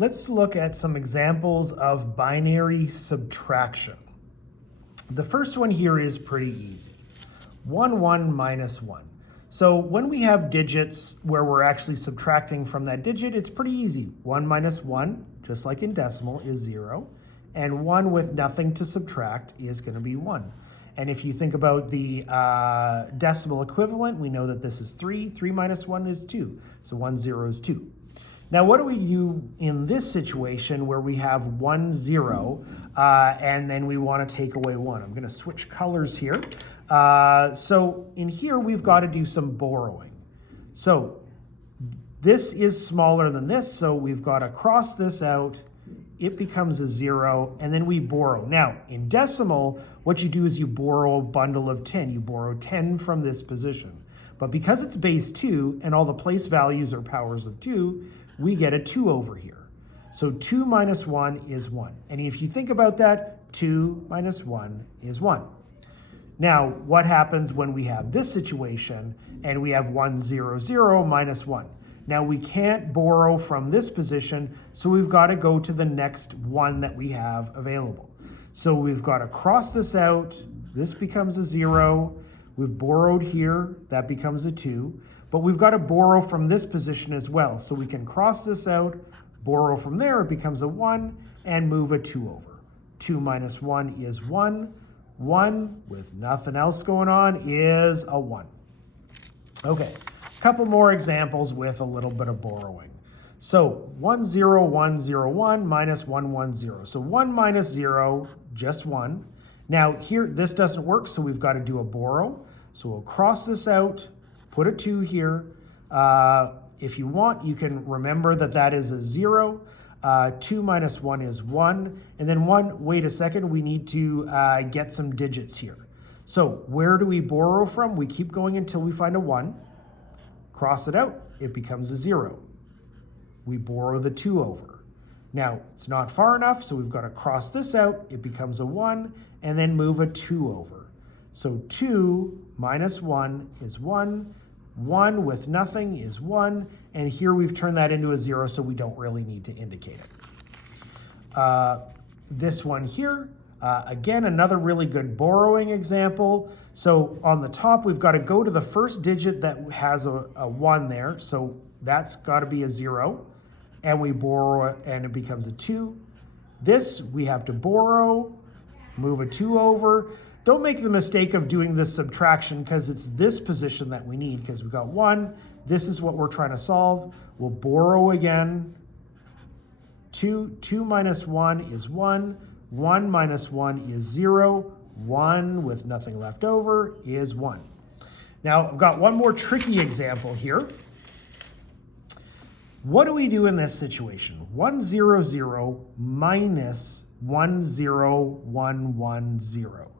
Let's look at some examples of binary subtraction. The first one here is pretty easy. 1, 1 minus 1. So when we have digits where we're actually subtracting from that digit, it's pretty easy. 1 minus 1, just like in decimal, is 0. And 1 with nothing to subtract is going to be 1. And if you think about the decimal equivalent, we know that this is 3. 3 minus 1 is 2. So 1, 0 is 2. Now, what do we do in this situation where we have 1, 0, and then we want to take away 1? I'm going to switch colors here. So in here, we've got to do some borrowing. So this is smaller than this, so we've got to cross this out. It becomes a 0, and then we borrow. Now, in decimal, what you do is you borrow a bundle of 10. You borrow 10 from this position. But because it's base 2 and all the place values are powers of 2, we get a 2 over here. So 2 minus 1 is 1. And if you think about that, 2 minus 1 is 1. Now, what happens when we have this situation and we have 1, 0, 0 minus 1? Now, we can't borrow from this position, so we've got to go to the next one that we have available. So we've got to cross this out. This becomes a 0. We've borrowed here. That becomes a 2. But we've got to borrow from this position as well. So we can cross this out, borrow from there, it becomes a 1, and move a 2 over. 2 minus 1 is 1. 1 with nothing else going on is a 1. Okay, a couple more examples with a little bit of borrowing. So 1, 0, 1, 0, 1 minus 1, 1, 0. So 1 minus 0, just 1. Now here, this doesn't work, so we've got to do a borrow. So we'll cross this out, put a 2 here. If you want, you can remember that that is a 0. 2 minus 1 is 1. And then 1, wait a second, we need to get some digits here. So where do we borrow from? We keep going until we find a 1. Cross it out, it becomes a 0. We borrow the 2 over. Now, it's not far enough, so we've got to cross this out. It becomes a 1, and then move a 2 over. So 2 minus 1 is 1. 1 with nothing is 1. And here we've turned that into a 0, so we don't really need to indicate it. This one here, again, another really good borrowing example. So on the top, we've got to go to the first digit that has a 1 there. So that's got to be a 0. And we borrow it, and it becomes a 2. This, we have to borrow, move a 2 over. Don't make the mistake of doing this subtraction because it's this position that we need because we've got 1. This is what we're trying to solve. We'll borrow again. 2 minus 1 is 1. 1 minus 1 is 0. 1 with nothing left over is 1. Now, I've got one more tricky example here. What do we do in this situation? 1, 0, 0 minus 1, 0, 1, 1, 0.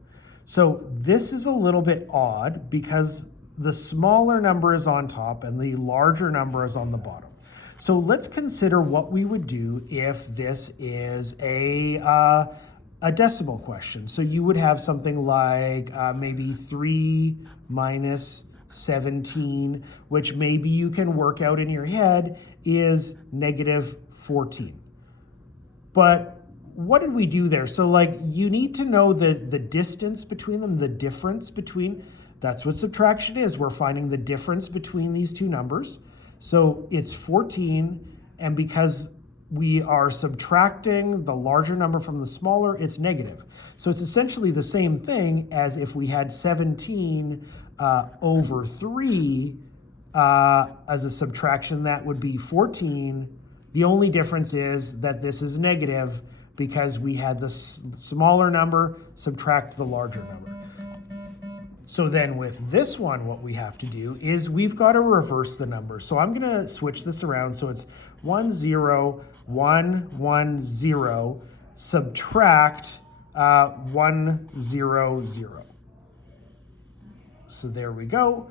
So this is a little bit odd because the smaller number is on top and the larger number is on the bottom. So let's consider what we would do if this is a decimal question. So you would have something like maybe 3 minus 17, which maybe you can work out in your head is negative 14. But what did we do there? So like you need to know the distance between them, the difference between, that's what subtraction is. We're finding the difference between these two numbers. So it's 14, and because we are subtracting the larger number from the smaller, it's negative. So it's essentially the same thing as if we had 17 over 3 as a subtraction, that would be 14. The only difference is that this is negative because we had the smaller number subtract the larger number. So then with this one, what we have to do is we've got to reverse the number. So I'm going to switch this around. So it's 1, 0, 1, 1, 0, subtract 1, 0, 0. So there we go.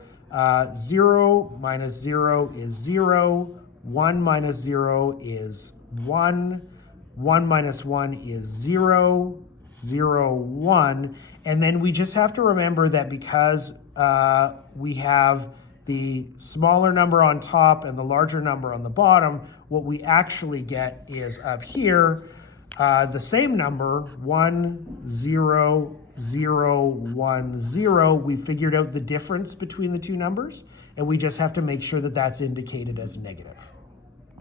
0 minus 0 is 0. 1 minus 0 is 1. 1 minus 1 is 0. 0, 1. And then we just have to remember that because we have the smaller number on top and the larger number on the bottom, what we actually get is up here, the same number, 1, 0, 0, 1, 0. We figured out the difference between the two numbers, and we just have to make sure that that's indicated as negative.